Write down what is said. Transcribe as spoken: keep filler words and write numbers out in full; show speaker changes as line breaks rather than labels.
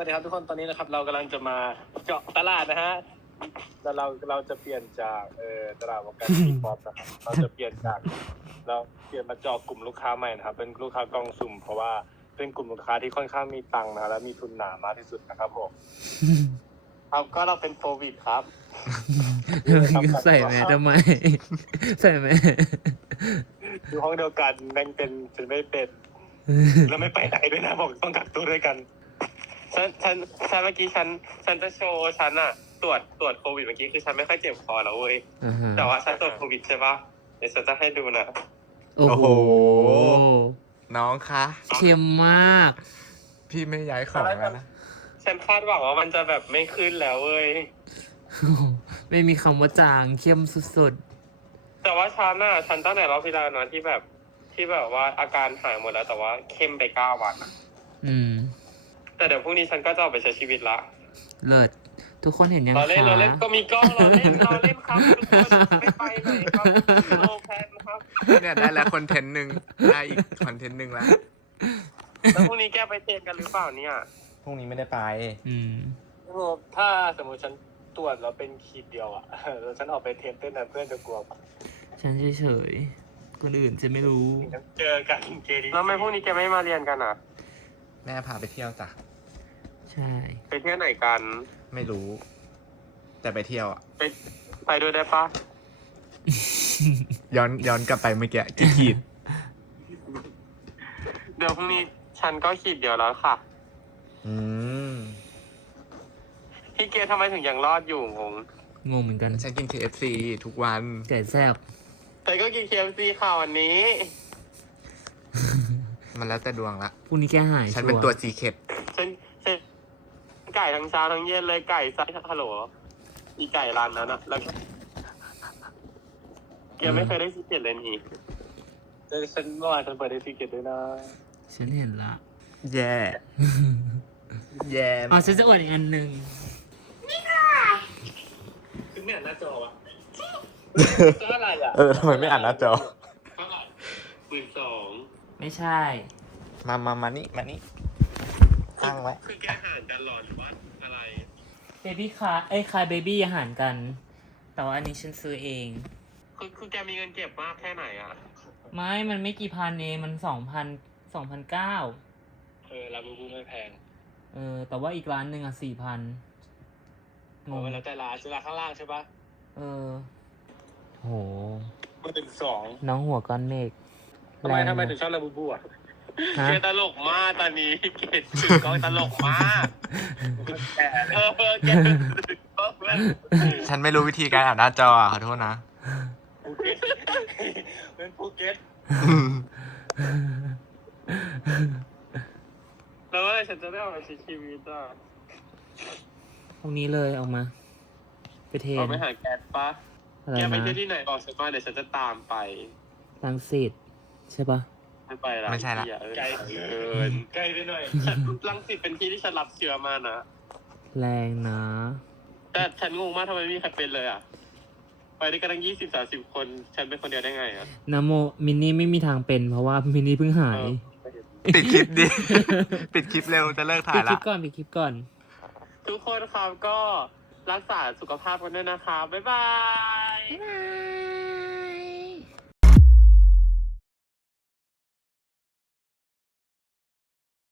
ดีครับทุกคนตอนนี้นะครับเรากำลังจะมาเจาะตลาดนะฮะแต่เราเราจะเปลี่ยนจากเอ่อตลาดวงการทีป๊อปนะครับเราจะเปลี่ยนจากเราเปลี่ยนมาเจาะกลุ่มลูกค้าใหม่นะครับเป็นลูกค้ากล่องสุ่มเพราะว่าเป็นกลุ่มลูกค้าที่ค่อนข้างมีตังค์นะและมีทุนหนามากที่สุดนะครับผมครับก็เราเป็นโควิดครับ
ใส่แมสทำไมใส่แมส
อยู่ห้องเดียวกันแม่งเป็นฉันไม่เป็นแล้วไม่ไปไหนด้วยนะบอกต้องกักตัวด้วยกันฉันฉันฉันเมื่อกี้ฉันฉันจะโชว์ฉันอะตรวจตรวจโควิดเมื่อกี้คือฉันไม่ค่อยเจ็บคอแล้วเว้ย
uh-huh.
แต่ว่าฉันตรวจโควิดใช่ปะเดี๋ยวฉันจะให้ดูนะ
โอ้โห
น้องคะ
เค็มมาก
พี่ไม่ย้ายของแล้วนะ
ฉันคาดหวังว่ามันจะแบบไม่ขึ้นแล้วเว้ย
ไม่มีคำว่าจางเข้มสุด
แต่ว่าฉันน่ะฉันตั้งแต่รอบที่แล้วนะที่แบบที่แบบว่าอาการหายหมดแล้วแต่ว่าเข้มไปเก้าวันอะ
ๆอืม
แต่เดี๋ยวพรุ่งนี้ฉันก็จะออกไปใช้ชีวิตละ
เลิศทุกคนเห็นยัง
เราเล่น
คะ
เราเล่นก็มีกล้องเราเล่นเราเล่นครับทุกคนไม่ไปไหนครับโลแพนครับ
เนี่ยได้แล้วคอนเทนต์หนึ่งได้อีกคอนเทนต์หนึ่งแล้ว
แล้วพรุ่งนี้แกไปเทรนกันหรือเปล่าเนี่ย
พรุ่งนี้ไม่ได้ไป
อืม
ถ้าสมมติฉันตรวจแล้วเป็นขีดเดียวอ่ะแล้วฉันออกไปเทรนเต้นนะเพื่อนจะกลัวปะ
ฉันเฉยๆคนอื่นจะไม่รู้
เจอกันเกดีแล้วทำไมพรุ่งนี้แกไม่มาเรียนกันอ่ะ
แม่พาไปเที่ยวจ้ะ
ใช่
ไปเที่ยวไหนกัน
ไม่รู้ แต่ไปเที่ยวอ่ะ
ไปไปด้วยได้ปะ
ย้อนย้อนกลับไปเมื่อกี้กี่ขีด
เดี๋ยวพรุ่งนี้ฉันก็ขีดเดียวแล้วค่ะ
อืม
พี่เกทำไมถึงยังรอดอยู่งง
งงเหมือนกัน
ฉันกิน เค เอฟ ซี ทุกวัน
ไก่แซ่บ
แต่ก็กิน เค เอฟ ซี ค่ะวันนี้
มันแล้วแต่ดวงละ
พรุ่งนี้แกหาย
ฉันเป็น
ชั
ตัวซีเคร็ต
ฉันฉันไก่ทั้งเช้าทั้งเย็นเลยไก่ไส้ฮัลโหลอีไก่ร้านนั้นอะแล้วก็แกไม่เคยได้ซีเกตเลยนี่เจอฉันเมื่อวานฉันเปิดได้ซีเกตด้วยนะ
ฉันเห็นละ
แย่ แย่
อ๋อฉันจะอวดอีกอันหนึ่ง
คือไม่อ่านหน้าจอวะเท่าไหร่อ่ะ
เออทำไมไม่อ่านหน้าจอ
เท่าไหร่หมื่นสอง
ไม่ใช่
มามามานี่ มานี่ตั้งไว้
คือแกห่างกันหรอหรือว่าอะไร
เบบี้คาไอ้คายเบบี้อาหารกัน แต่ว่าอันนี้ฉันซื้อเอง
คือคือแกมีเงินเก็บมากแค่ไหนอ่ะ
ไม่ มันไม่กี่พันเองมันสองพันสองพันเก้า
เออลาบูบูไม่แพง
เออ แต่ว่าอีกร้านหนึ่งอ่ะสี่พันง
โอ้
ง
แล้วแต่ร้านซื้อร้านข้างล่างใช่ปะ
เออ โห
มันเป็นสอง
น้องหัวก้อนเมฆ
ทำไม
แรง
ทำไม
นะ
ถึงชอบลาบูบูอ่ะ
ฮะ
เกตลกมากตอนนี้เกตถึงก็ตลกมากเออเกตถึงก็เพื่อน
ฉันไม่รู้วิธีการอ่านหน้าจออ่ะขอโทษนะ
ภูเก็ตเป็นภูเก็ตแล้วว่าฉันจะได้ออกมาใช้ชีวิตอ่ะ
พรุ่งนี้เลยออกมา ไปเทรน
เราไปหาแกสปะ
อะไร
แกไป
นะ
เที่ยวที่ไหนบอกฉันมาเดี๋ยวฉันจะตามไป
รังสิตใช่ปะ
ไม่ไปละ
ไม่ใช่ละ
ไกลเกินไกลไปหน่อยรังสิตเป็นที่ที่ฉันรับเชื้อมานะ
แรงนะ
แต่ฉันงงมากทำไมไม่มีใครเป็นเลยอ่ะ ไปด้วยกันตั้งยี่สิบสามสิบคน ฉันเป็นคนเดียวได้ไงอ่ะ
นะโมมินนี่ไม่มีทางเป็น เพราะว่ามินนี่เพิ่งหาย
ปิดคลิปดิ ปิดคลิปเร็วจะเลิกถ่า
ปิ
ย
ดคลิ
ละ
ปก่อนปิดคลิปก่อน
ทุกคนครับก็รักษาสุขภาพกันด้วยนะคะ บ๊ายบาย
บ๊ายบาย